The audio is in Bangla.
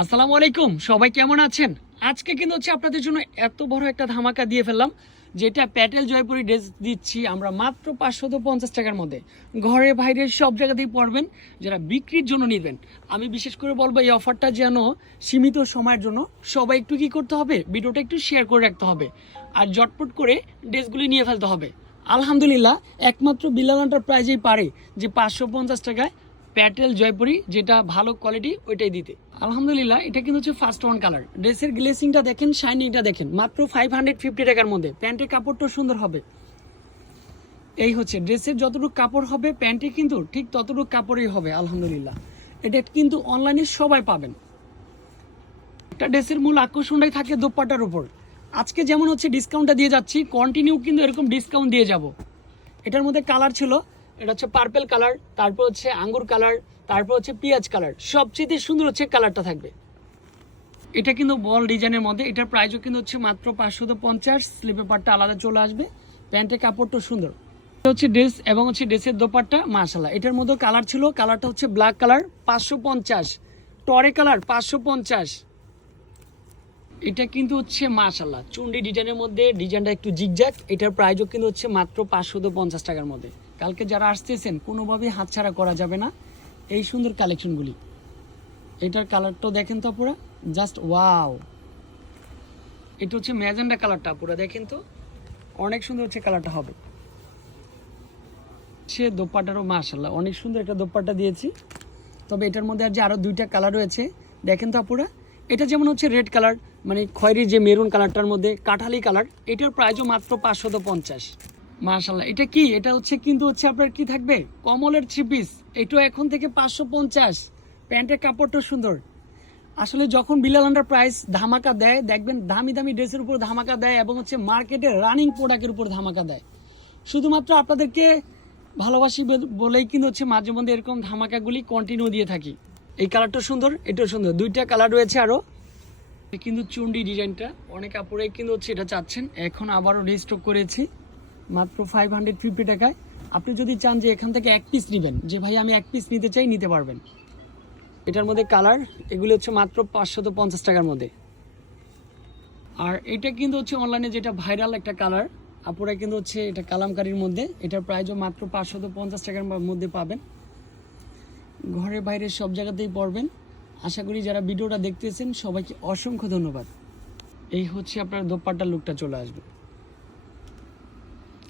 আসসালামু আলাইকুম, সবাই কেমন আছেন? আজকে কিন্তু হচ্ছে আপনাদের জন্য এত বড় একটা ধামাকা দিয়ে ফেললাম, যেটা প্যাটেল জয়পুরি ড্রেস দিচ্ছি আমরা মাত্র পাঁচশত পঞ্চাশ টাকার মধ্যে। ঘরে বাইরে সব জায়গাতেই পড়বেন যারা বিক্রির জন্য নেবেন। আমি বিশেষ করে বলব, এই অফারটা যেন সীমিত সময়ের জন্য সবাই একটু কি করতে হবে, ভিডিওটা একটু শেয়ার করে রাখতে হবে আর জটপট করে ড্রেসগুলি নিয়ে ফেলতে হবে। আলহামদুলিল্লাহ, একমাত্র বিলাল প্রাইজেই পারে যে পাঁচশো পঞ্চাশ টাকায় প্যাটেল জয়পুরি যেটা ভালো কোয়ালিটি ওইটাই দিতে। আলহামদুলিল্লাহ, এটা কিন্তু হচ্ছে ফার্স্ট ওয়ান কালার ড্রেসের গ্লেসিংটা দেখেন শাইনিংটা দেখেন, মাত্র ফাইভ হান্ড্রেড ফিফটি টাকার মধ্যে। প্যান্টের কাপড়টাও সুন্দর হবে। এই হচ্ছে, ড্রেসের যতটুকু কাপড় হবে, প্যান্টে কিন্তু ঠিক ততটুকু কাপড়ই হবে, আলহামদুলিল্লাহ। এটা কিন্তু অনলাইনে সবাই পাবেন। একটা ড্রেসের মূল আকর্ষণটাই থাকে দোপাটার উপর। আজকে যেমন হচ্ছে ডিসকাউন্টটা দিয়ে যাচ্ছি কন্টিনিউ কিন্তু এরকম ডিসকাউন্ট দিয়ে যাব। এটার মধ্যে কালার ছিল এটা হচ্ছে পার্পেল কালার তারপর হচ্ছে আঙ্গুর কালার তারপর হচ্ছে পেঁয়াজ কালার সবচেয়ে সুন্দর হচ্ছে কালারটা থাকবে। এটা কিন্তু বল ডিজাইনের মধ্যে, এটার প্রাইসও কিন্তু হচ্ছে মাত্র পাঁচশো পঞ্চাশ স্লিপের পাটটা আলাদা চলে আসবে। প্যান্টের কাপড়টা সুন্দর। এটা হচ্ছে ড্রেস এবং হচ্ছে ড্রেসের দোপাট্টা মাশাল্লাহ এটার মধ্যে কালার ছিল কালারটা হচ্ছে ব্ল্যাক কালার পাঁচশো পঞ্চাশ। টরে কালার পাঁচশো পঞ্চাশ। এটা কিন্তু হচ্ছে মাশাল্লাহ চুন্ডি ডিজাইনের মধ্যে ডিজাইনটা একটু জিগজ্যাক এটার প্রাইসও কিন্তু হচ্ছে মাত্র পাঁচশো পঞ্চাশ টাকার মধ্যে। কালকে যারা আসতেছেন, কোনোভাবেই হাতছাড়া করা যাবে না। এই সুন্দর কালেকশনগুলি এটার কালারটাও দেখেন তো পুরো জাস্ট ওয়াও এটা হচ্ছে ম্যাজেন্ডা কালারটা পুরো দেখেন তো। অনেক সুন্দর হচ্ছে কালারটা হবে। সে দোপাটারও মাশাল্লাহ অনেক সুন্দর একটা দোপাট্টা দিয়েছি। তবে এটার মধ্যে আর যে আরও দুইটা কালার রয়েছে, দেখেন তো আপুরা এটা যেমন হচ্ছে রেড কালার মানে খয়েরি যে মেরুন কালারটার মধ্যে, কাঠালি কালার এটার প্রাইসও মাত্র পাঁচশত পঞ্চাশ। মার্শাল্লাহ এটা কি? এটা হচ্ছে কিন্তু হচ্ছে আপনার কি থাকবে? কমলের থ্রি পিস এটাও এখন থেকে পাঁচশো পঞ্চাশ। প্যান্টের কাপড়টা সুন্দর। আসলে যখন বিলাল আন্ডার প্রাইস ধামাকা দেয়, দেখবেন দামি দামি ড্রেসের উপর ধামাকা দেয় এবং হচ্ছে মার্কেটে রানিং প্রোডাক্টের উপর ধামাকা দেয়। শুধুমাত্র আপনাদেরকে ভালোবাসি বলেই কিন্তু হচ্ছে মাঝে মধ্যে এরকম ধামাকাগুলি কন্টিনিউ দিয়ে থাকি। এই কালারটা সুন্দর, এটাও সুন্দর। দুইটা কালার রয়েছে আরও কিন্তু চুন্ডি ডিজাইনটা অনেক আপুরে কিন্তু হচ্ছে এটা চাচ্ছেন। এখন আবারও রিস্টক করেছি। মাত্র ফাইভ হান্ড্রেড ফিফটি টাকায়। আপনি যদি চান যে এখান থেকে এক পিস নেবেন, যে ভাই আমি এক পিস নিতে চাই, নিতে পারবেন। এটার মধ্যে কালার এগুলি হচ্ছে মাত্র পাঁচশত পঞ্চাশ টাকার মধ্যে। আর এটা কিন্তু হচ্ছে অনলাইনে যেটা ভাইরাল একটা কালার আপুরা কিন্তু হচ্ছে এটা কালামকারির মধ্যে, এটার প্রাইসও মাত্র পাঁচশত পঞ্চাশ টাকার মধ্যে পাবেন। ঘরে বাইরে সব জায়গাতেই পড়বেন। আশা করি যারা ভিডিওটা দেখতেছেন, সবাইকে অসংখ্য ধন্যবাদ। এই হচ্ছে আপনার দোপাট্টার লুকটা চলে আসবে।